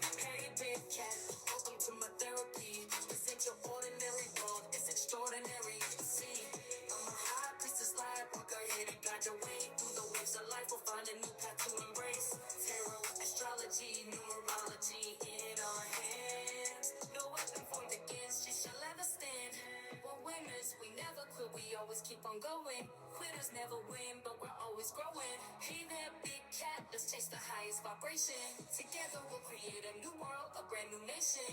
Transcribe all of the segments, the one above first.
Hey, big cat, welcome to my therapy. This ain't your ordinary world, it's extraordinary. See, I'm a high priestess lightworker, here to guide your way through the waves of life. We'll find a new path to embrace. Tarot, astrology, numerology in our hands. No weapon formed against you shall ever stand. We're winners, we never quit, we always keep on going. Quitters never win, but we're always growing. Hey there, big cat, let's chase the highest vibration. Together we'll create a new world, a brand new nation.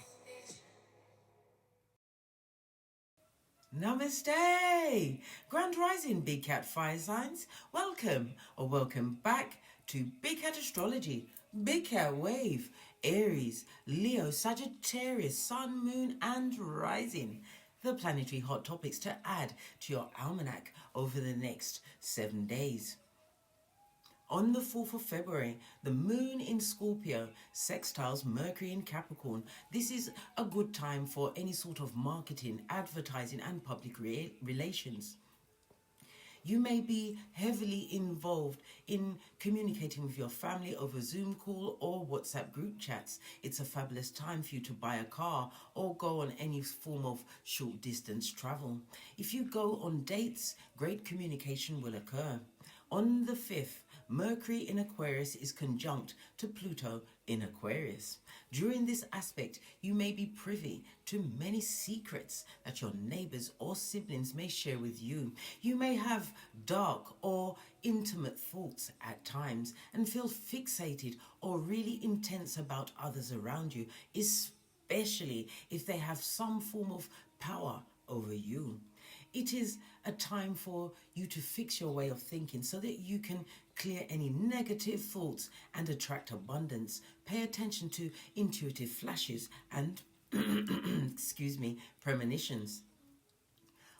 Namaste! Grand Rising Big Cat Fire Signs. Welcome or welcome back to Big Cat Astrology. Big Cat Wave, Aries, Leo, Sagittarius, Sun, Moon and Rising. The planetary hot topics to add to your almanac over the next 7 days. On the 4th of February, the moon in Scorpio sextiles Mercury in Capricorn. This is a good time for any sort of marketing, advertising and public relations. You may be heavily involved in communicating with your family over Zoom call or WhatsApp group chats. It's a fabulous time for you to buy a car or go on any form of short distance travel. If you go on dates, great communication will occur. On the 5th, Mercury in Aquarius is conjunct to Pluto in Aquarius. During this aspect, you may be privy to many secrets that your neighbors or siblings may share with you. You may have dark or intimate thoughts at times and feel fixated or really intense about others around you, especially if they have some form of power over you. It is a time for you to fix your way of thinking so that you can clear any negative thoughts and attract abundance. Pay attention to intuitive flashes and premonitions.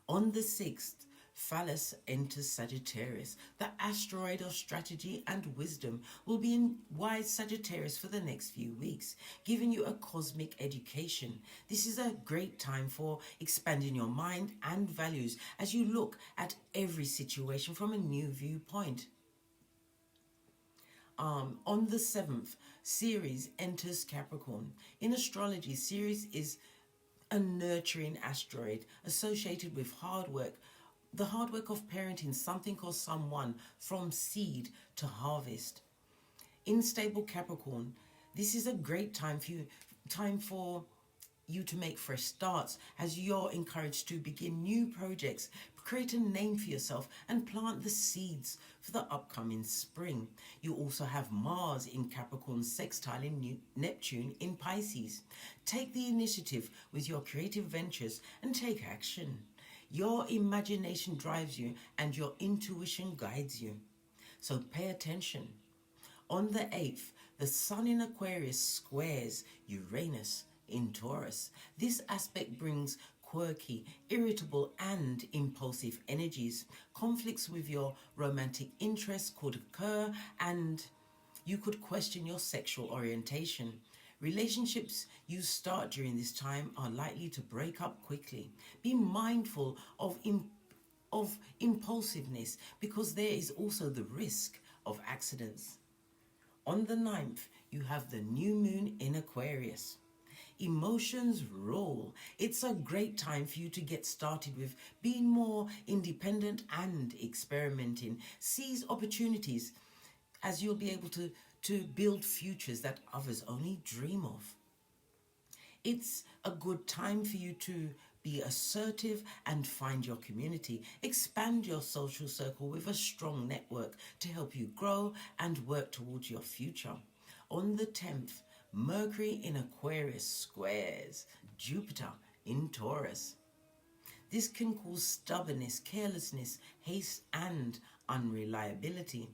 On the 6th, Phallus enters Sagittarius. The asteroid of strategy and wisdom will be in wise Sagittarius for the next few weeks, giving you a cosmic education. This is a great time for expanding your mind and values as you look at every situation from a new viewpoint. On the 7th, Ceres enters Capricorn. In astrology, Ceres is a nurturing asteroid associated with hard work, the hard work of parenting something or someone from seed to harvest. In stable Capricorn, this is a great time for you to make fresh starts as you're encouraged to begin new projects, create a name for yourself and plant the seeds for the upcoming spring. You also have Mars in Capricorn sextiling Neptune in Pisces. Take the initiative with your creative ventures and take action. Your imagination drives you and your intuition guides you. So pay attention. On the 8th, the Sun in Aquarius squares Uranus in Taurus. This aspect brings quirky, irritable and impulsive energies. Conflicts with your romantic interests could occur and you could question your sexual orientation. Relationships you start during this time are likely to break up quickly. Be mindful of impulsiveness because there is also the risk of accidents. On the 9th, you have the new moon in Aquarius. Emotions rule. It's a great time for you to get started with being more independent and experimenting. Seize opportunities as you'll be able to build futures that others only dream of. It's a good time for you to be assertive and find your community. Expand your social circle with a strong network to help you grow and work towards your future. On the 10th, Mercury in Aquarius squares Jupiter in Taurus. This can cause stubbornness, carelessness, haste and unreliability.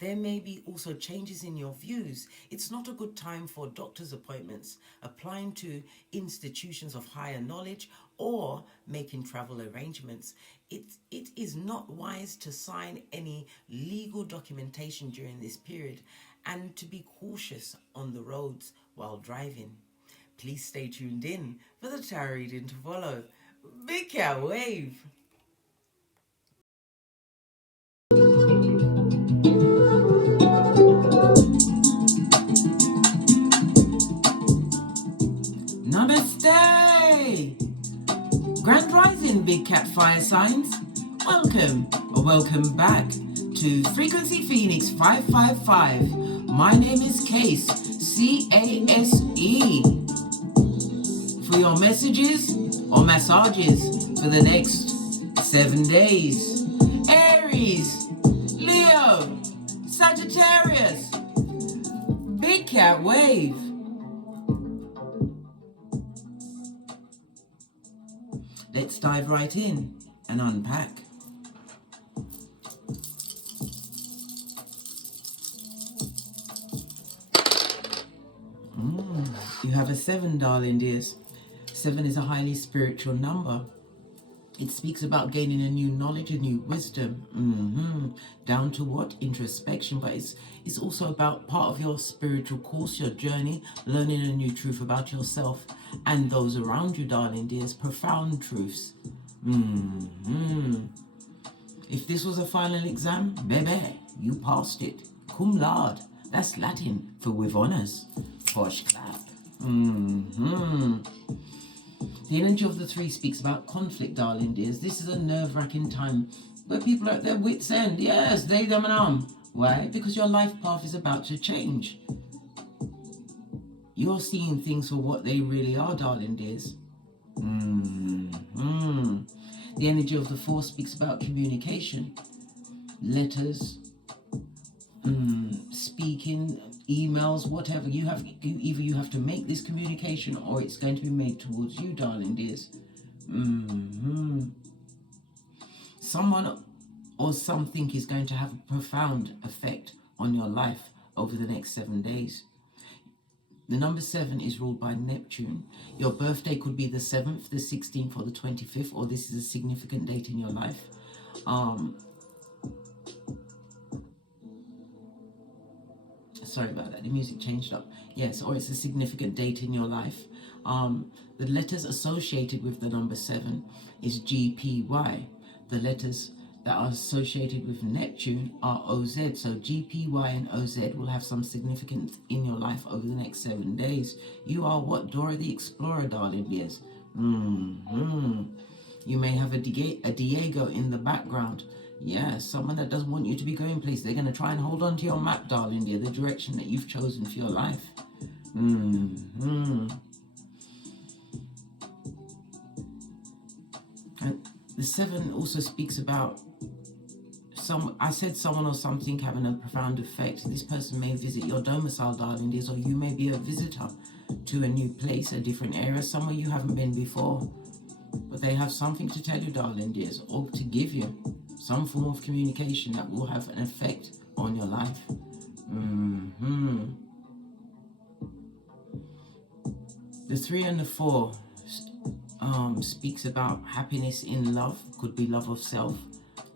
There may be also changes in your views. It's not a good time for doctor's appointments, applying to institutions of higher knowledge, or making travel arrangements. It is not wise to sign any legal documentation during this period and to be cautious on the roads while driving. Please stay tuned in for the tarot reading to follow. Big Cat Wave! rising, Big Cat Fire Signs. Welcome or welcome back to Frequency Phoenix 555. My name is Case, C-A-S-E. For your messages or massages for the next 7 days. Aries, Leo, Sagittarius, Big Cat Wave. Let's dive right in and unpack. You have a 7, darling dears. 7 is a highly spiritual number. It speaks about gaining a new knowledge, a new wisdom. Down to what? Introspection. But it's also about part of your spiritual course, your journey, learning a new truth about yourself and those around you, darling dears. Profound truths. If this was a final exam, baby, you passed it. Cum laude. That's Latin for with honors. Posh clap. The energy of the 3 speaks about conflict, darling dears. This is a nerve-wracking time where people are at their wits' end. Yes, they, them, and Why? Because your life path is about to change. You're seeing things for what they really are, darling dears. The energy of the 4 speaks about communication, letters, speaking, emails, whatever. Either you have to make this communication or it's going to be made towards you, darling dears. Someone or something is going to have a profound effect on your life over the next 7 days. The number 7 is ruled by Neptune. Your birthday could be the 7th, the 16th, or the 25th, or this is a significant date in your life. Sorry about that, the music changed up. Yes, or it's a significant date in your life. The letters associated with the number 7 is GPY. The letters that are associated with Neptune are OZ. So GPY and OZ will have some significance in your life over the next 7 days. You are what? Dora the Explorer, darling dears. You may have a Diego in the background. Yeah, someone that doesn't want you to be going places. They're going to try and hold on to your map, darling dear, the direction that you've chosen for your life. And the 7 also speaks about someone or something having a profound effect. This person may visit your domicile, darling dears, or you may be a visitor to a new place, a different area, somewhere you haven't been before. But they have something to tell you, darling dears, or to give you. Some form of communication that will have an effect on your life. The 3 and the 4 speaks about happiness in love. Could be love of self,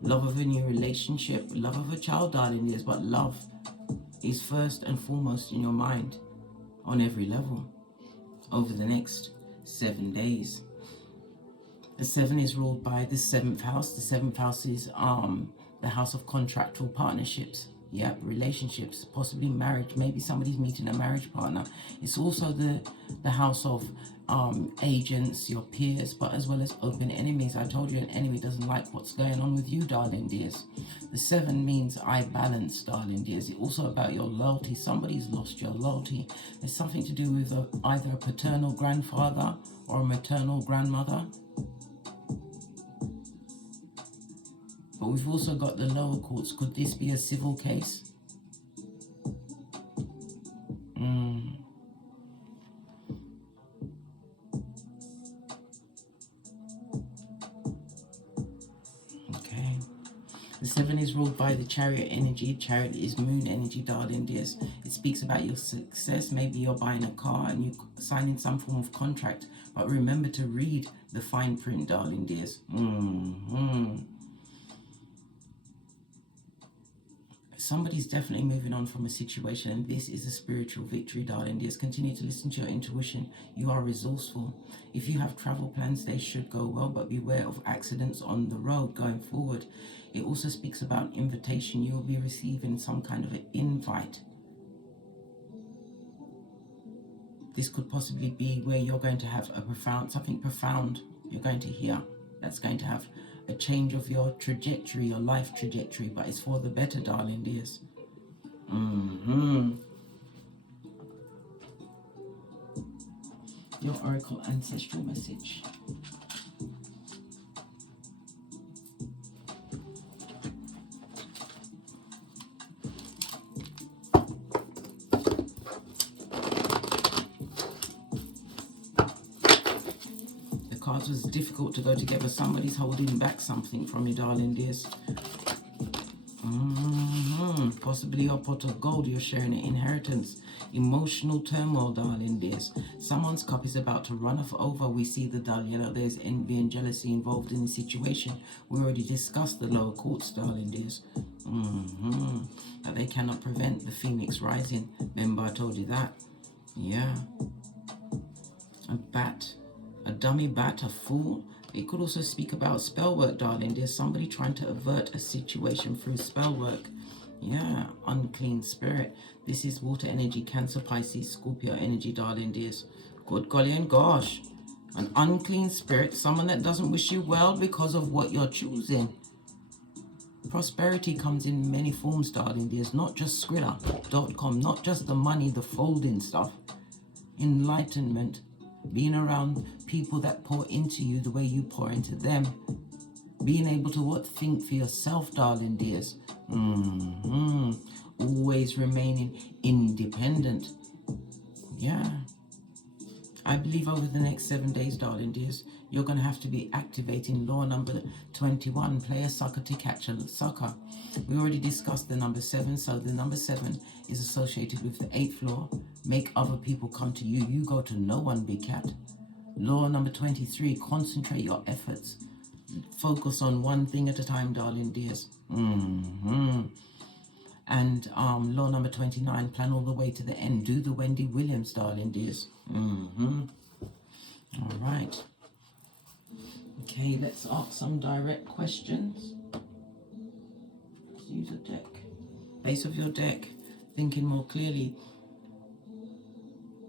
love of a new relationship, love of a child, darling dears. But love is first and foremost in your mind on every level over the next 7 days. The 7 is ruled by the 7th house. The 7th house is the house of contractual partnerships. Yep, relationships, possibly marriage. Maybe somebody's meeting a marriage partner. It's also the house of agents, your peers, but as well as open enemies. I told you an enemy doesn't like what's going on with you, darling dears. The 7 means I balance, darling dears. It's also about your loyalty. Somebody's lost your loyalty. It's something to do with either a paternal grandfather or a maternal grandmother. But we've also got the lower courts. Could this be a civil case? Okay. The 7 is ruled by the Chariot energy. Chariot is moon energy, darling dears. It speaks about your success. Maybe you're buying a car and you're signing some form of contract. But remember to read the fine print, darling dears. Somebody's definitely moving on from a situation, and this is a spiritual victory, darling dears. Continue to listen to your intuition. You are resourceful. If you have travel plans, they should go well, but beware of accidents on the road going forward. It also speaks about invitation. You will be receiving some kind of an invite. This could possibly be where you're going to have something profound you're going to hear. that's going to have a change of your trajectory, your life trajectory, but it's for the better, darling dears. Your oracle ancestral message. The cards was difficult to go together. Somebody's holding back something from you, darling dears. Possibly your pot of gold, you're sharing an inheritance. Emotional turmoil, darling dears. Someone's cup is about to run off over. We see the dull yellow. There's envy and jealousy involved in the situation. We already discussed the lower courts, darling dears. That they cannot prevent the phoenix rising. Remember I told you that? Yeah. A bat. A dummy bat, a fool. It could also speak about spell work, darling. There's somebody trying to avert a situation through spell work. Yeah, unclean spirit. This is water energy, Cancer, Pisces, Scorpio energy, darling dears. Good golly and gosh. An unclean spirit, someone that doesn't wish you well because of what you're choosing. Prosperity comes in many forms, darling dears. Not just Skrilla.com, not just the money, the folding stuff. Enlightenment. Being around people that pour into you the way you pour into them. Being able to think for yourself, darling dears. Always remaining independent. Yeah. I believe over the next 7 days, darling dears, you're going to have to be activating law number 21. Play a sucker to catch a sucker. We already discussed the number 7. So the number 7 is associated with the 8th law. Make other people come to you. You go to no one, big cat. Law number 23. Concentrate your efforts. Focus on one thing at a time, darling dears. And law number 29. Plan all the way to the end. Do the Wendy Williams, darling dears. All right. Okay, let's ask some direct questions. Let's use a deck. Base of your deck. Thinking more clearly.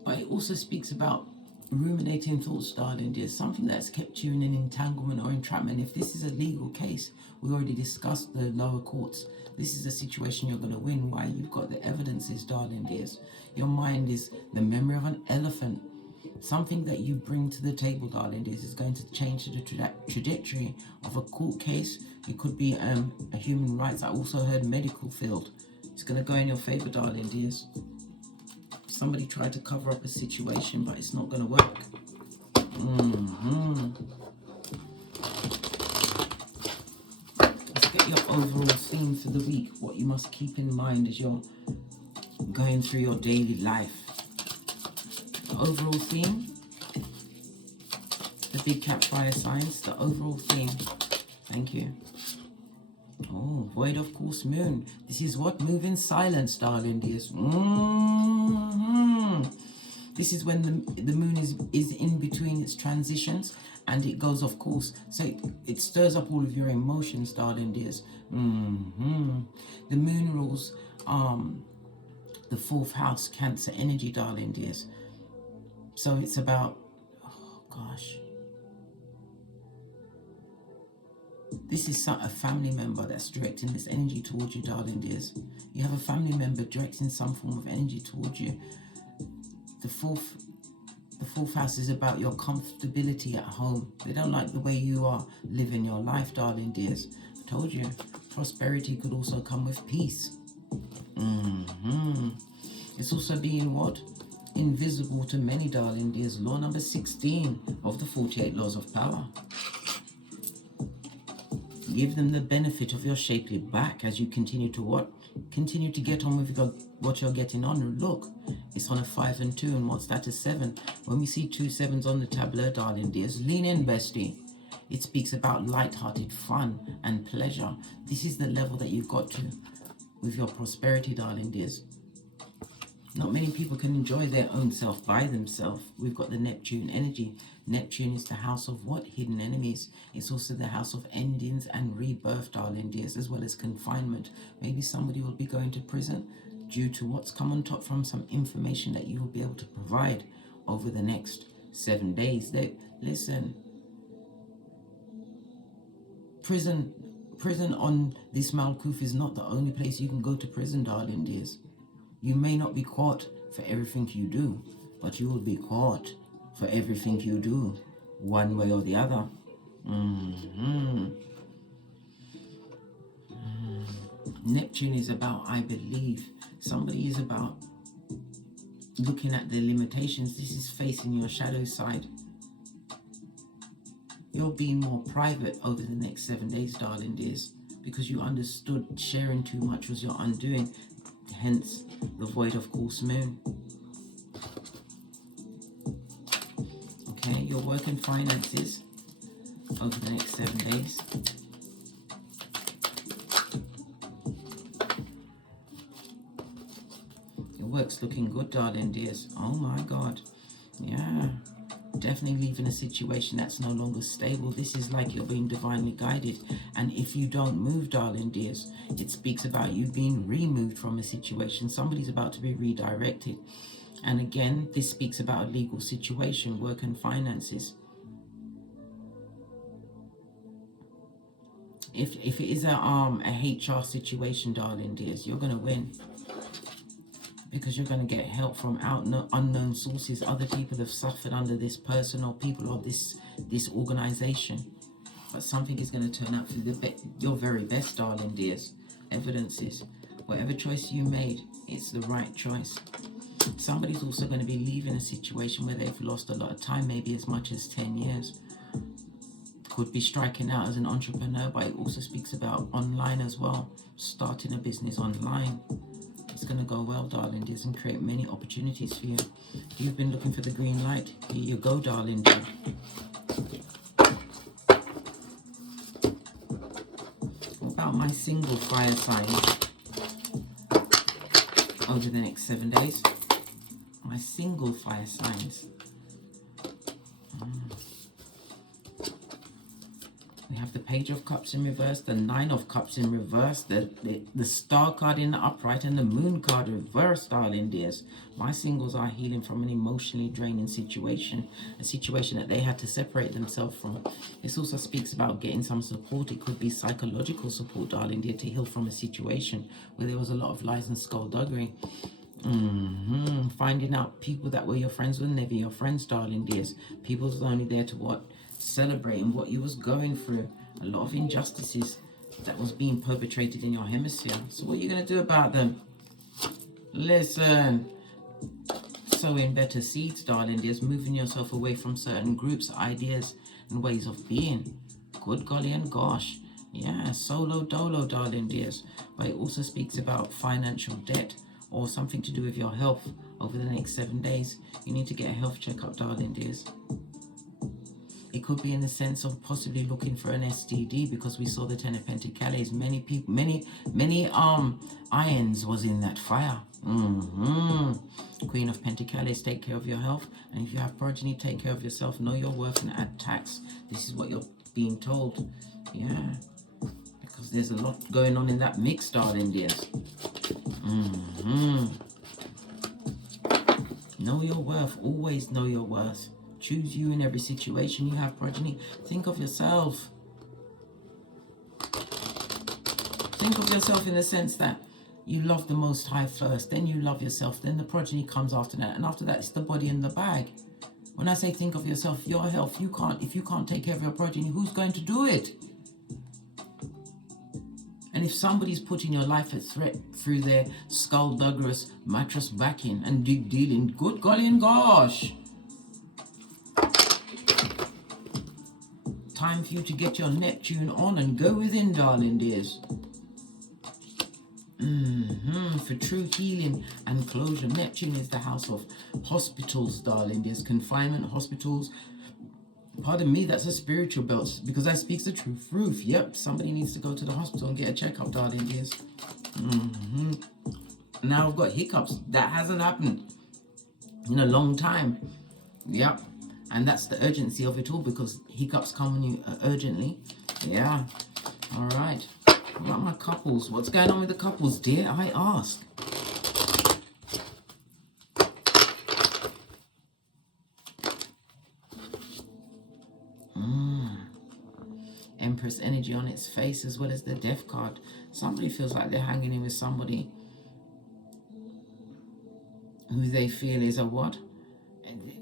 But it also speaks about ruminating thoughts, darling dear. Something that's kept you in an entanglement or entrapment. If this is a legal case, we already discussed the lower courts. This is a situation you're going to win. Why? You've got the evidences, darling dears. Your mind is the memory of an elephant. Something that you bring to the table, darling dears, is going to change the trajectory of a court case. It could be a human rights. I also heard medical field. It's going to go in your favor, darling dears. Somebody tried to cover up a situation, but it's not going to work. Let's get your overall theme for the week. What you must keep in mind as you're going through your daily life. The overall theme. The big cat fire signs. The overall theme. Thank you. Oh, void of course moon. This is what? Move in silence, darling dears. This is when the moon is in between its transitions and it goes off course. So it stirs up all of your emotions, darling dears. The moon rules the 4th house, Cancer energy, darling dears. So it's about, oh gosh. This is a family member that's directing this energy towards you, darling dears. You have a family member directing some form of energy towards you. The fourth house is about your comfortability at home. They don't like the way you are living your life, darling dears. I told you, prosperity could also come with peace. It's also being what? Invisible to many, darling dears. Law number 16 of the 48 laws of power. Give them the benefit of your shapely back as you continue to what? Continue to get on with what you're getting on. Look, it's on a 5 and 2, and what's that? A 7. When we see 2 7s on the tableau, darling dears, lean in, bestie. It speaks about light-hearted fun and pleasure. This is the level that you've got to with your prosperity, darling dears. Not many people can enjoy their own self by themselves. We've got the Neptune energy. Neptune is the house of what? Hidden enemies. It's also the house of endings and rebirth, darling dears, as well as confinement. Maybe somebody will be going to prison due to what's come on top from some information that you will be able to provide over the next 7 days. Listen, prison on this Malkuth is not the only place you can go to prison, darling dears. You may not be caught for everything you do, but you will be caught for everything you do, one way or the other. Neptune is about, I believe, somebody is about looking at their limitations. This is facing your shadow side. You're being more private over the next 7 days, darling dears, because you understood sharing too much was your undoing, hence the void of course moon. Okay, your work and finances over the next 7 days. Your work's looking good, darling dears. Oh my God. Yeah. Definitely leaving a situation that's no longer stable. This is like you're being divinely guided. And if you don't move, darling dears, it speaks about you being removed from a situation. Somebody's about to be redirected. And again, this speaks about a legal situation, work and finances. If it is a HR situation, darling dears, you're going to win. Because you're going to get help from unknown sources. Other people have suffered under this person or people of this organization. But something is going to turn out for your very best, darling dears. Evidence is, whatever choice you made, it's the right choice. Somebody's also going to be leaving a situation where they've lost a lot of time, maybe as much as 10 years. Could be striking out as an entrepreneur, but it also speaks about online as well. Starting a business online. It's going to go well, darling dears, and create many opportunities for you. You've been looking for the green light. Here you go, darling dear. What about my single fire sign over the next 7 days? My single fire signs. We have the Page of Cups in reverse, the Nine of Cups in reverse, the Star card in the upright, and the Moon card reversed, darling dears. My singles are healing from an emotionally draining situation, a situation that they had to separate themselves from. This also speaks about getting some support. It could be psychological support, darling dear, to heal from a situation where there was a lot of lies and skullduggery. Finding out people that were your friends were never your friends, darling dears. People was only there to what? Celebrating what you was going through. A lot of injustices that was being perpetrated in your hemisphere. So what are you going to do about them? Listen. Sowing better seeds, darling dears. Moving yourself away from certain groups, ideas, and ways of being. Good golly and gosh. Yeah, solo dolo, darling dears. But it also speaks about financial debt or something to do with your health over the next 7 days. You need to get a health checkup, darling dears. It could be in the sense of possibly looking for an STD, because we saw the Ten of Pentacles. Many people, many irons was in that fire. Queen of Pentacles, take care of your health. And if you have progeny, take care of yourself. Know your worth and add tax. This is what you're being told. Yeah. Because there's a lot going on in that mix, darling dears. Know your worth. Always know your worth. Choose you in every situation. You have progeny. Think of yourself. Think of yourself in the sense that you love the Most High first, then you love yourself, then the progeny comes after that, and after that it's the body in the bag. When I say think of yourself, your health, if you can't take care of your progeny, who's going to do it? And if somebody's putting your life at threat through their skullduggerous mattress backing and dealing, good golly and gosh. Time for you to get your Neptune on and go within, darling dears. For true healing and closure. Neptune is the house of hospitals, darling dears. Confinement, hospitals. Pardon me, that's a spiritual belt, because I speak the truth. Yep, somebody needs to go to the hospital and get a checkup, darling dears. Now I've got hiccups. That hasn't happened in a long time. Yep. And that's the urgency of it all, because hiccups come on you urgently. Yeah. All right. What about my couples? What's going on with the couples, dear? I ask. Empress energy on its face, as well as the Death card. Somebody feels like they're hanging in with somebody who they feel is a what?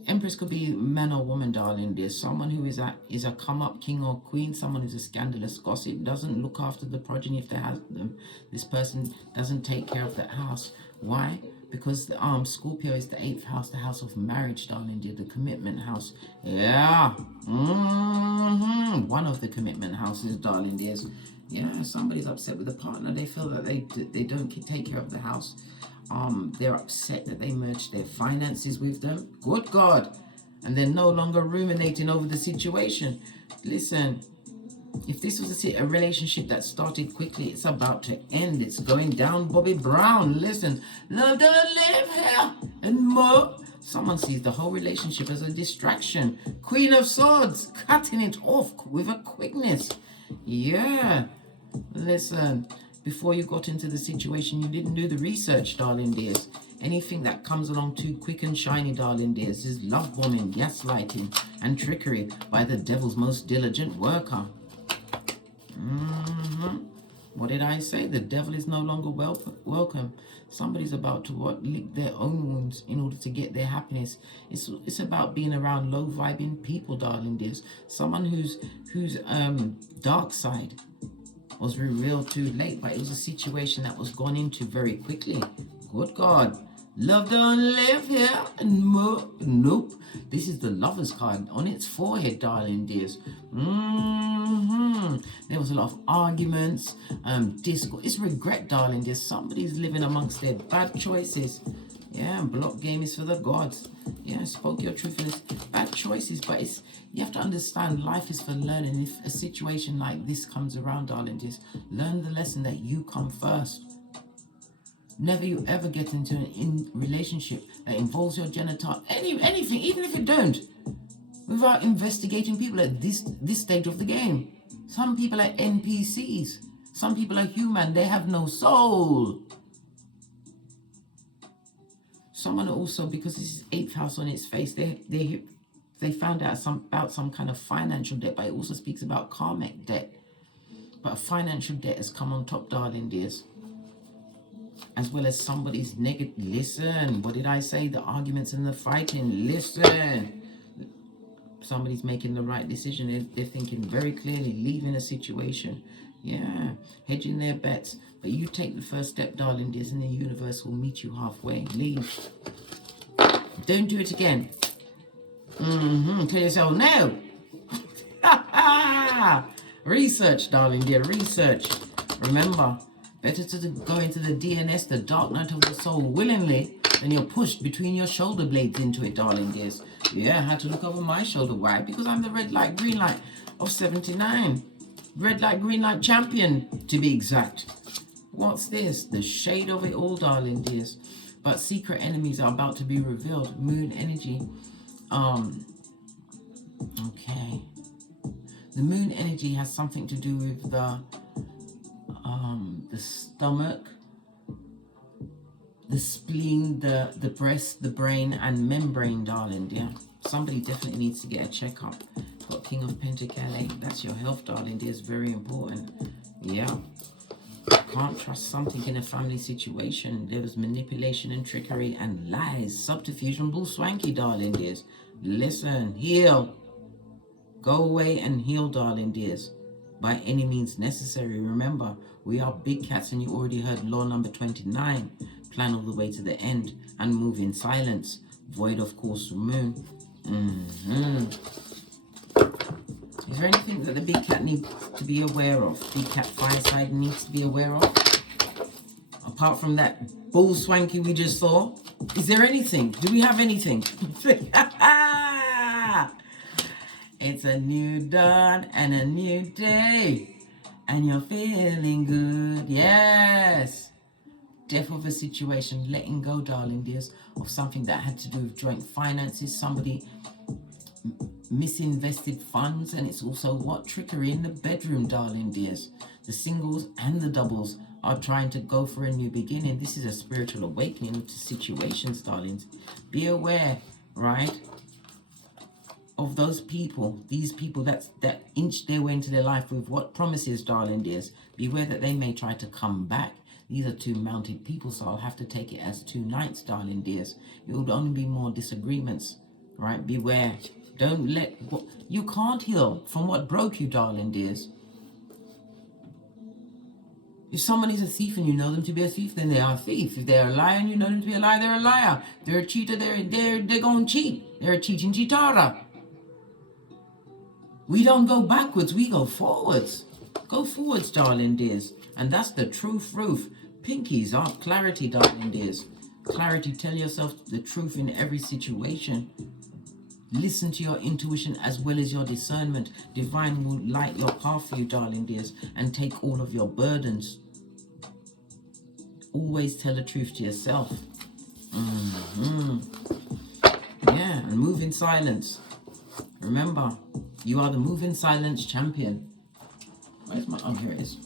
Empress could be man or woman, darling. There's someone who is a come-up king or queen, someone who's a scandalous gossip, doesn't look after the progeny if they have them. This person doesn't take care of that house. Why? Because the Scorpio is the 8th house, the house of marriage, darling dear, the commitment house. Yeah. One of the commitment houses, darling dears. Yeah, somebody's upset with a partner. They feel that they don't take care of the house. They're upset that they merged their finances with them. Good God. And they're no longer ruminating over the situation. Listen, if this was a relationship that started quickly, it's about to end. It's going down, Bobby Brown. Listen, love don't live here and more. Someone sees the whole relationship as a distraction. Queen of Swords, cutting it off with a quickness. Yeah. Listen, before you got into the situation, you didn't do the research, darling dears. Anything that comes along too quick and shiny, darling dears, is love bombing, gaslighting, and trickery by the devil's most diligent worker. What did I say? The devil is no longer welcome. Somebody's about to lick their own wounds in order to get their happiness. It's about being around low vibing people, darling dears. Someone whose dark side was revealed too late, but it was a situation that was gone into very quickly. Good God. Love don't live here and more. Nope. This is the Lover's card on its forehead, darling dears. There was a lot of arguments, discord. It's regret, darling dears. Somebody's living amongst their bad choices. Yeah, block game is for the gods. Yeah, spoke your truth in this. Bad choices, but you have to understand life is for learning. If a situation like this comes around, darling dears, learn the lesson that you come first. Never you ever get into an relationship that involves your genital, anything, even if you don't, without investigating people at this stage of the game. Some people are NPCs. Some people are human. They have no soul. Someone also, because this is 8th house on its face, they found out about some kind of financial debt, but it also speaks about karmic debt. But a financial debt has come on top, darling dears. As well as somebody's negative. Listen, what did I say? The arguments and the fighting. Listen. Somebody's making the right decision. They're thinking very clearly, leaving a situation. Yeah, hedging their bets. But you take the first step, darling dears, and the universe will meet you halfway. Leave. Don't do it again. Tell yourself no. Research, darling dear, research. Remember, better to go into the DNS, the dark night of the soul, willingly, than you're pushed between your shoulder blades into it, darling dears. Yeah, I had to look over my shoulder. Why? Because I'm the red light, green light of 79. Red light, green light champion, to be exact. What's this? The shade of it all, darling dears. But secret enemies are about to be revealed. Moon energy. Okay. The moon energy has something to do with the stomach, the spleen, the breast, the brain, and membrane, darling dear. Somebody definitely needs to get a checkup. Got King of Pentacles. That's your health, darling dear. It's very important. Yeah. Can't trust something in a family situation. There was manipulation and trickery and lies, subterfuge and bull swanky, darling dears. Listen, heal. Go away and heal, darling dears, by any means necessary. Remember, we are big cats, and you already heard law number 29. Plan all the way to the end and move in silence. Void of course moon. Is there anything that the big cat needs to be aware of? Big cat fireside needs to be aware of? Apart from that bull swanky we just saw, is there anything? Do we have anything? It's a new dawn and a new day, and you're feeling good. Yes. Death of a situation, letting go, darling dears, of something that had to do with joint finances. Somebody misinvested funds, and it's also what? Trickery in the bedroom, darling dears. The singles and the doubles are trying to go for a new beginning. This is a spiritual awakening to situations, darlings. Be aware, right? of those people, these people that inch their way into their life with what promises, darling dears, beware that they may try to come back. These are two mounted people, so I'll have to take it as two knights, darling dears. It would only be more disagreements, right? Beware. Don't let... You can't heal from what broke you, darling dears. If someone is a thief and you know them to be a thief, then they are a thief. If they're a liar and you know them to be a liar, they're a liar. If they're a cheater, they're going to cheat. They're a cheating cheatara. We don't go backwards, we go forwards. Go forwards, darling dears. And that's the truth roof. Pinkies up. Clarity, darling dears. Clarity. Tell yourself the truth in every situation. Listen to your intuition as well as your discernment. Divine will light your path for you, darling dears, and take all of your burdens. Always tell the truth to yourself. Yeah, and move in silence. Remember, you are the move in silence champion. Where's my... Oh, here it is.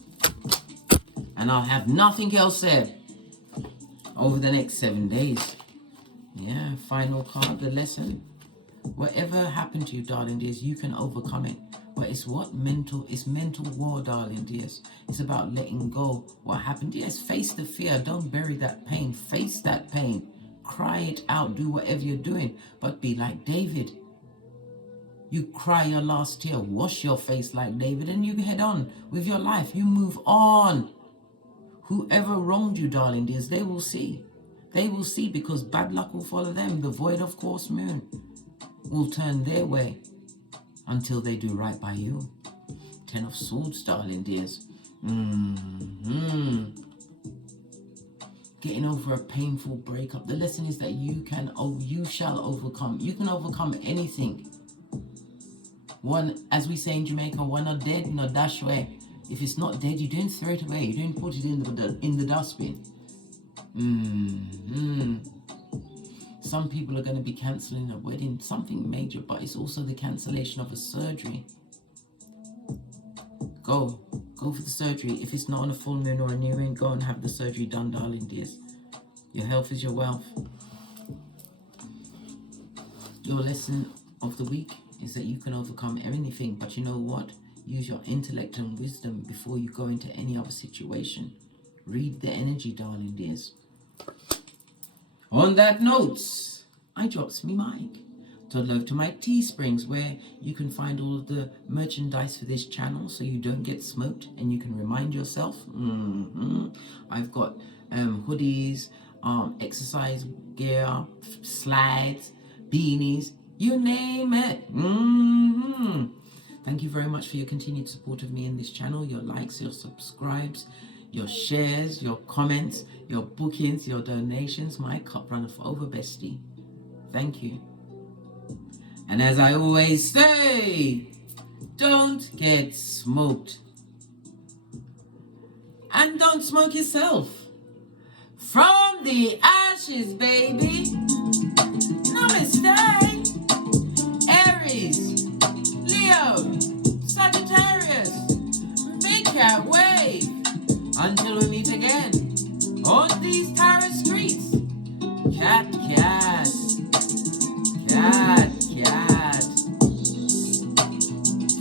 And I'll have nothing else said over the next 7 days. Yeah, final card, the lesson. Whatever happened to you, darling dears, you can overcome it. But it's what mental, it's mental war, darling dears. It's about letting go what happened. Yes, face the fear. Don't bury that pain. Face that pain. Cry it out. Do whatever you're doing. But be like David. You cry your last tear. Wash your face like David. And you head on with your life. You move on. Whoever wronged you, darling dears, they will see. They will see, because bad luck will follow them. The void of course moon will turn their way until they do right by you. 10 of Swords, darling dears. Getting over a painful breakup. The lesson is that you shall overcome. You can overcome anything. One, as we say in Jamaica, one not dead, no dash away. If it's not dead, you don't throw it away. You don't put it in the dustbin. Some people are going to be cancelling a wedding, something major, but it's also the cancellation of a surgery. Go for the surgery. If it's not on a full moon or a new moon, go and have the surgery done, darling dears. Your health is your wealth. Your lesson of the week is that you can overcome anything, but you know what? Use your intellect and wisdom before you go into any other situation. Read the energy, darling dears. On that note, I drops me mic. Toddle over to my Teesprings, where you can find all of the merchandise for this channel so you don't get smoked and you can remind yourself. I've got hoodies, exercise gear, slides, beanies, you name it. Thank you very much for your continued support of me in this channel, your likes, your subscribes, your shares, your comments, your bookings, your donations. My cup runneth over, bestie. Thank you. And as I always say, don't get smoked. And don't smoke yourself. From the ashes, baby. Namaste. Aries, Leo, Sagittarius, Big Cat Wave. Until we meet again on these Tarot streets. Cat.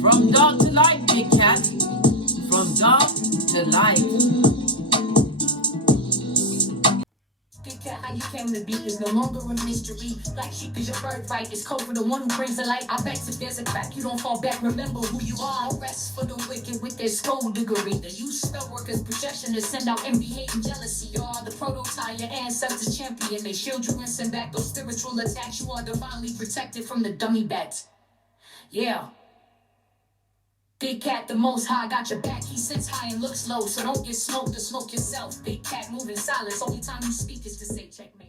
From dark to light, big cat. From dark to light. How you came to be is no longer a mystery. Black sheep is your birthright. It's code for the one who brings the light. I bet if there's a crack, you don't fall back. Remember who you are. No rest for the wicked with their skullduggery. The use spell workers' projection to send out envy, hate, and jealousy. You are the prototype, your ancestors champion. They shield you and send back those spiritual attacks. You are divinely protected from the dummy bats. Yeah. Big Cat, the most high, got your back. He sits high and looks low, so don't get smoked or smoke yourself. Big Cat, moving silence. Only time you speak is to say checkmate.